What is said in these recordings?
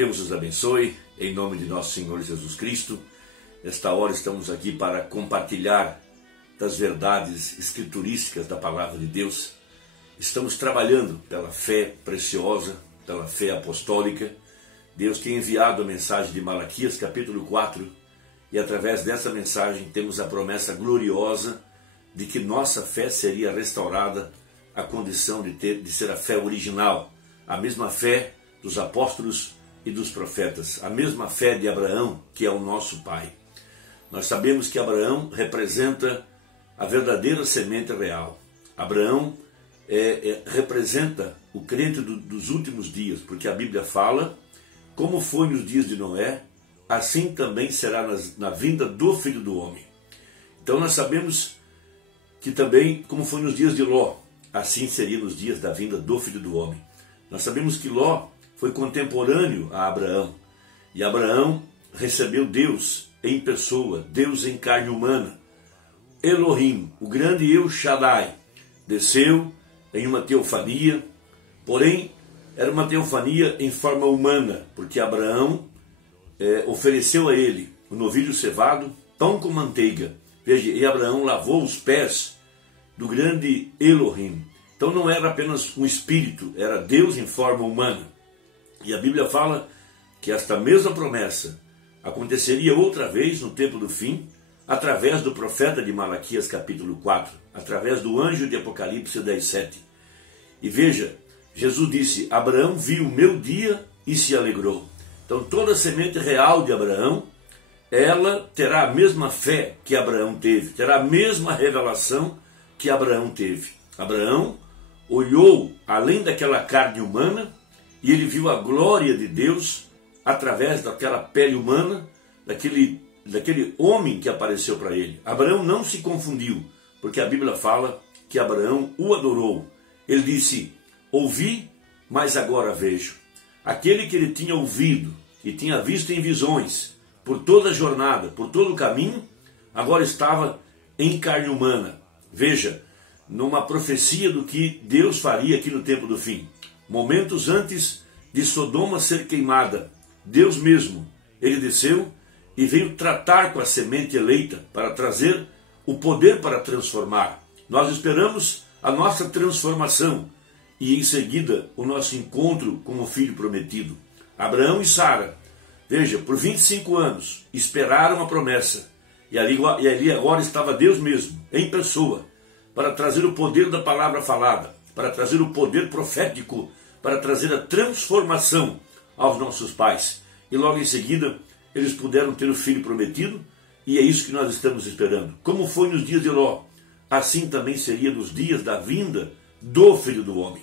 Deus os abençoe, em nome de nosso Senhor Jesus Cristo. Nesta hora estamos aqui para compartilhar das verdades escriturísticas da palavra de Deus. Estamos trabalhando pela fé preciosa, pela fé apostólica. Deus tem enviado a mensagem de Malaquias capítulo 4 e através dessa mensagem temos a promessa gloriosa de que nossa fé seria restaurada à condição de ser a fé original, a mesma fé dos apóstolos e dos profetas, a mesma fé de Abraão, que é o nosso pai. Nós sabemos que Abraão representa a verdadeira semente real. Abraão representa o crente dos últimos dias, porque a Bíblia fala, como foi nos dias de Noé, assim também será na vinda do Filho do Homem. Então nós sabemos que também, como foi nos dias de Ló, assim seria nos dias da vinda do Filho do Homem. Nós sabemos que Ló foi contemporâneo a Abraão, e Abraão recebeu Deus em pessoa, Deus em carne humana. Elohim, o grande El Shaddai, desceu em uma teofania, porém era uma teofania em forma humana, porque Abraão ofereceu a ele um novilho cevado, pão com manteiga. Veja, e Abraão lavou os pés do grande Elohim. Então não era apenas um espírito, era Deus em forma humana. E a Bíblia fala que esta mesma promessa aconteceria outra vez no tempo do fim, através do profeta de Malaquias capítulo 4, através do anjo de Apocalipse 10:7. E veja, Jesus disse, Abraão viu o meu dia e se alegrou. Então toda a semente real de Abraão, ela terá a mesma fé que Abraão teve, terá a mesma revelação que Abraão teve. Abraão olhou além daquela carne humana e ele viu a glória de Deus através daquela pele humana, daquele homem que apareceu para ele. Abraão não se confundiu, porque a Bíblia fala que Abraão o adorou. Ele disse, ouvi, mas agora vejo. Aquele que ele tinha ouvido e tinha visto em visões, por toda a jornada, por todo o caminho, agora estava em carne humana. Veja, numa profecia do que Deus faria aqui no tempo do fim. Momentos antes de Sodoma ser queimada, Deus mesmo, ele desceu e veio tratar com a semente eleita para trazer o poder para transformar. Nós esperamos a nossa transformação e em seguida o nosso encontro com o filho prometido. Abraão e Sara, veja, por 25 anos esperaram a promessa e ali agora estava Deus mesmo, em pessoa, para trazer o poder da palavra falada, para trazer o poder profético, para trazer a transformação aos nossos pais. E logo em seguida, eles puderam ter o filho prometido, e é isso que nós estamos esperando. Como foi nos dias de Ló, assim também seria nos dias da vinda do Filho do Homem.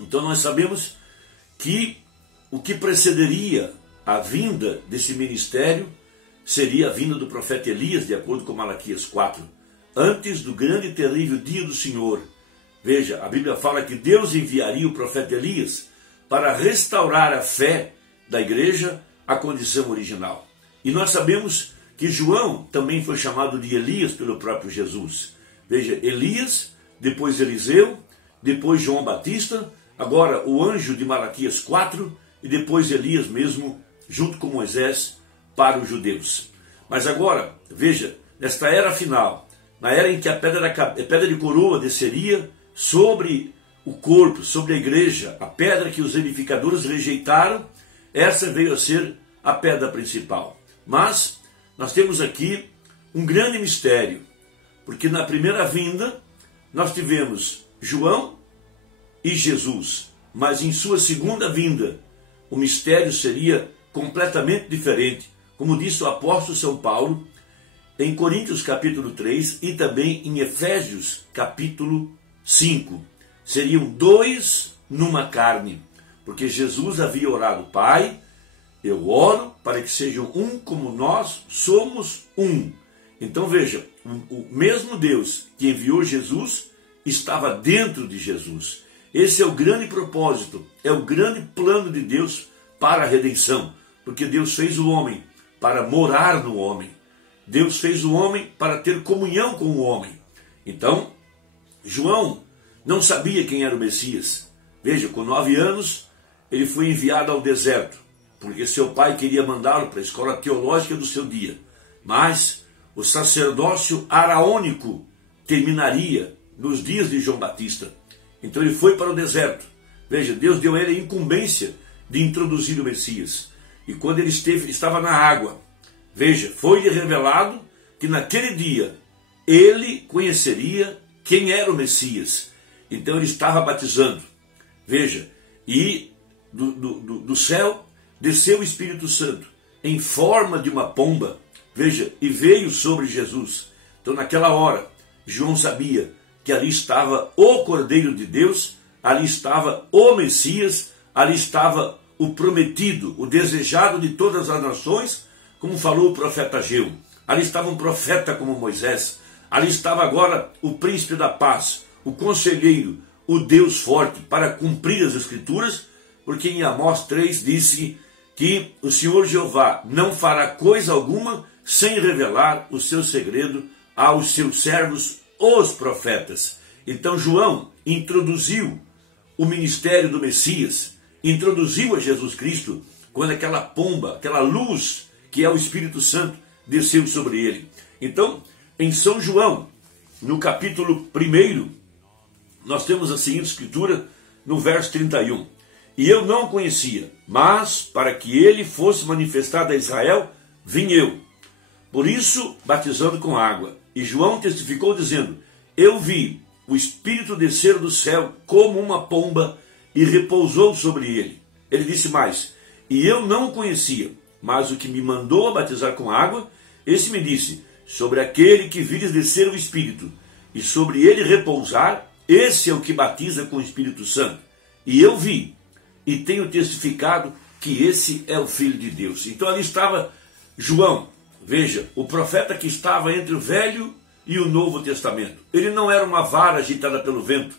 Então nós sabemos que o que precederia a vinda desse ministério seria a vinda do profeta Elias, de acordo com Malaquias 4. Antes do grande e terrível dia do Senhor. Veja, a Bíblia fala que Deus enviaria o profeta Elias para restaurar a fé da igreja à condição original. E nós sabemos que João também foi chamado de Elias pelo próprio Jesus. Veja, Elias, depois Eliseu, depois João Batista, agora o anjo de Malaquias 4 e depois Elias mesmo, junto com Moisés, para os judeus. Mas agora, veja, nesta era final, na era em que a pedra de coroa desceria sobre o corpo, sobre a igreja, a pedra que os edificadores rejeitaram, essa veio a ser a pedra principal. Mas nós temos aqui um grande mistério, porque na primeira vinda nós tivemos João e Jesus, mas em sua segunda vinda o mistério seria completamente diferente, como disse o apóstolo São Paulo, em Coríntios capítulo 3 e também em Efésios capítulo 5. Seriam dois numa carne, porque Jesus havia orado, Pai, eu oro para que sejam um como nós somos um. Então veja, o mesmo Deus que enviou Jesus estava dentro de Jesus. Esse é o grande propósito, é o grande plano de Deus para a redenção, porque Deus fez o homem para morar no homem. Deus fez o homem para ter comunhão com o homem. Então, João não sabia quem era o Messias. Veja, com 9 anos, ele foi enviado ao deserto porque seu pai queria mandá-lo para a escola teológica do seu dia. Mas o sacerdócio araônico terminaria nos dias de João Batista. Então ele foi para o deserto. Veja, Deus deu a ele a incumbência de introduzir o Messias. E quando ele estava na água, veja, foi-lhe revelado que naquele dia ele conheceria quem era o Messias. Então ele estava batizando. Veja, e do céu desceu o Espírito Santo em forma de uma pomba. Veja, e veio sobre Jesus. Então naquela hora, João sabia que ali estava o Cordeiro de Deus, ali estava o Messias, ali estava o prometido, o desejado de todas as nações, como falou o profeta Ageu. Ali estava um profeta como Moisés, ali estava agora o príncipe da paz, o conselheiro, o Deus forte para cumprir as Escrituras, porque em Amós 3 disse que o Senhor Jeová não fará coisa alguma sem revelar o seu segredo aos seus servos, os profetas. Então João introduziu o ministério do Messias, introduziu a Jesus Cristo, quando aquela pomba, aquela luz, que é o Espírito Santo, desceu sobre ele. Então, em São João, no capítulo 1, nós temos a seguinte escritura, no verso 31. E eu não o conhecia, mas para que ele fosse manifestado a Israel, vim eu. Por isso, batizando com água. E João testificou dizendo, eu vi o Espírito descer do céu como uma pomba e repousou sobre ele. Ele disse mais, e eu não o conhecia, mas o que me mandou a batizar com água, esse me disse, sobre aquele que vires descer o Espírito, e sobre ele repousar, esse é o que batiza com o Espírito Santo. E eu vi, e tenho testificado que esse é o Filho de Deus. Então ali estava João, veja, o profeta que estava entre o Velho e o Novo Testamento. Ele não era uma vara agitada pelo vento.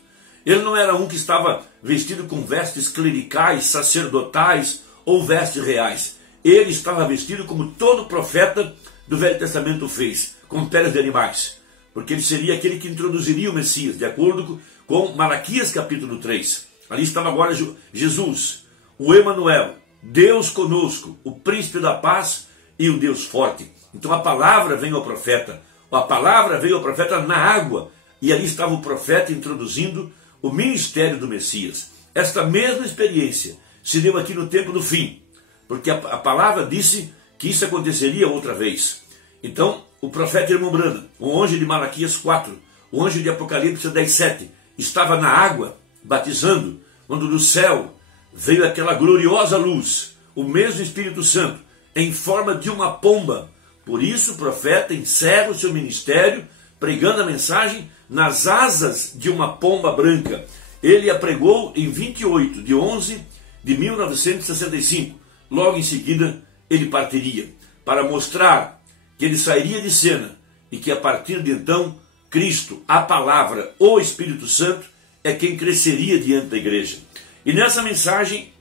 Ele não era um que estava vestido com vestes clericais, sacerdotais ou vestes reais. Ele estava vestido como todo profeta do Velho Testamento fez, com peles de animais. Porque ele seria aquele que introduziria o Messias, de acordo com Malaquias capítulo 3. Ali estava agora Jesus, o Emanuel, Deus conosco, o príncipe da paz e o Deus forte. Então a palavra veio ao profeta. A palavra veio ao profeta na água. E ali estava o profeta introduzindo o ministério do Messias. Esta mesma experiência se deu aqui no tempo do fim. Porque a palavra disse que isso aconteceria outra vez. Então, o profeta irmão Branda, o anjo de Malaquias 4, o anjo de Apocalipse 10:7, estava na água, batizando, quando do céu veio aquela gloriosa luz, o mesmo Espírito Santo, em forma de uma pomba. Por isso o profeta encerra o seu ministério, pregando a mensagem nas asas de uma pomba branca. Ele a pregou em 28 de 11 de 1965. Logo em seguida, ele partiria, para mostrar que ele sairia de cena e que a partir de então, Cristo, a palavra, o Espírito Santo, é quem cresceria diante da igreja. E nessa mensagem,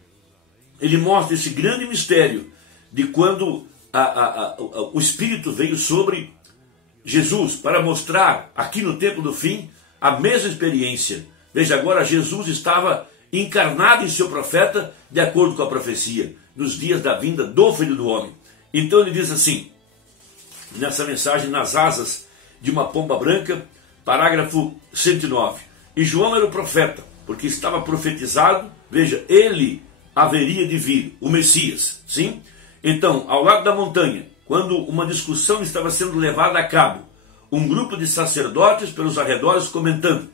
ele mostra esse grande mistério de quando o Espírito veio sobre Jesus, para mostrar, aqui no tempo do fim, a mesma experiência. Veja, agora Jesus estava encarnado em seu profeta, de acordo com a profecia, nos dias da vinda do Filho do Homem. Então ele diz assim, nessa mensagem, nas asas de uma pomba branca, parágrafo 109. E João era o profeta, porque estava profetizado, veja, ele haveria de vir, o Messias, sim? Então, ao lado da montanha, quando uma discussão estava sendo levada a cabo, um grupo de sacerdotes pelos arredores comentando,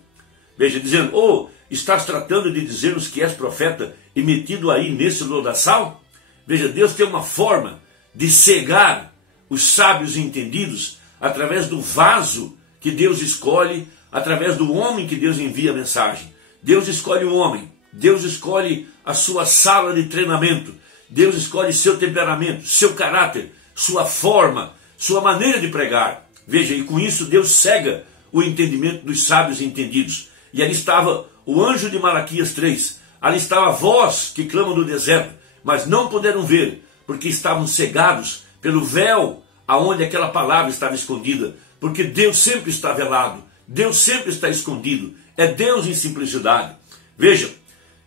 veja, dizendo, estás tratando de dizer-nos que és profeta e metido aí nesse lodaçal? Veja, Deus tem uma forma de cegar os sábios e entendidos através do vaso que Deus escolhe, através do homem que Deus envia a mensagem. Deus escolhe o homem, Deus escolhe a sua sala de treinamento, Deus escolhe seu temperamento, seu caráter, sua forma, sua maneira de pregar. Veja, e com isso Deus cega o entendimento dos sábios e entendidos. E ali estava o anjo de Malaquias 3, ali estava a voz que clama no deserto, mas não puderam ver, porque estavam cegados pelo véu aonde aquela palavra estava escondida, porque Deus sempre está velado, Deus sempre está escondido, é Deus em simplicidade. Veja,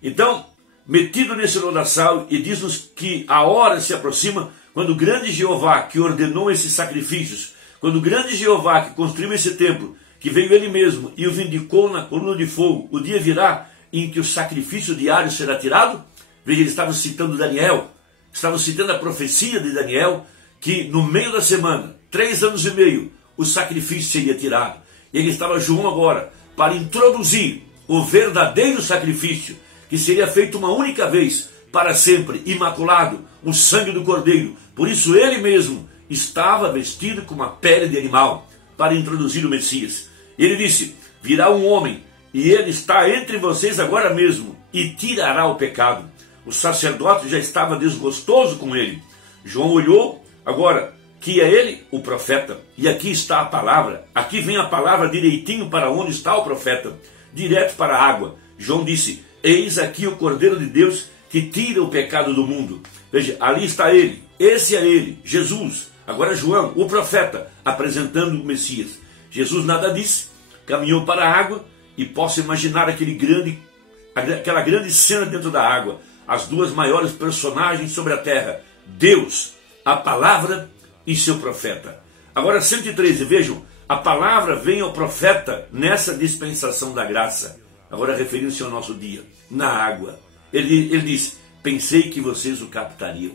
então, metido nesse lodaçal, e diz-nos que a hora se aproxima quando o grande Jeová que ordenou esses sacrifícios, quando o grande Jeová que construiu esse templo, que veio ele mesmo e o vindicou na coluna de fogo, o dia virá em que o sacrifício diário será tirado. Veja, ele estava citando Daniel, estava citando a profecia de Daniel, que no meio da semana, 3 anos e meio, o sacrifício seria tirado. E ele estava João agora para introduzir o verdadeiro sacrifício, que seria feito uma única vez, para sempre, imaculado, o sangue do Cordeiro. Por isso ele mesmo estava vestido com uma pele de animal, para introduzir o Messias. Ele disse, virá um homem, e ele está entre vocês agora mesmo, e tirará o pecado. O sacerdote já estava desgostoso com ele. João olhou, agora, que é ele, o profeta. E aqui está a palavra. Aqui vem a palavra direitinho para onde está o profeta. Direto para a água. João disse, eis aqui o Cordeiro de Deus que tira o pecado do mundo. Veja, ali está ele. Esse é ele, Jesus. Agora João, o profeta, apresentando o Messias. Jesus nada disse, caminhou para a água, e posso imaginar aquela grande cena dentro da água. As duas maiores personagens sobre a terra. Deus, a palavra e seu profeta. Agora 113, vejam, a palavra vem ao profeta nessa dispensação da graça. Agora referindo-se ao nosso dia, na água. Ele diz, pensei que vocês o captariam.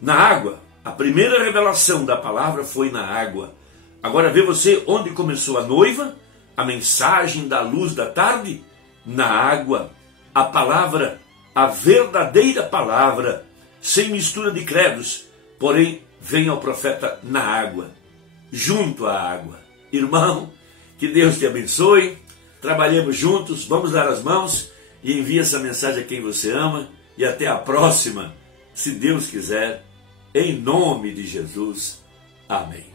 Na água, a primeira revelação da palavra foi na água. Agora vê você onde começou a noiva, a mensagem da luz da tarde, na água. A palavra, a verdadeira palavra, sem mistura de credos, porém vem ao profeta na água, junto à água. Irmão, que Deus te abençoe, trabalhemos juntos, vamos dar as mãos e envie essa mensagem a quem você ama, e até a próxima, se Deus quiser, em nome de Jesus. Amém.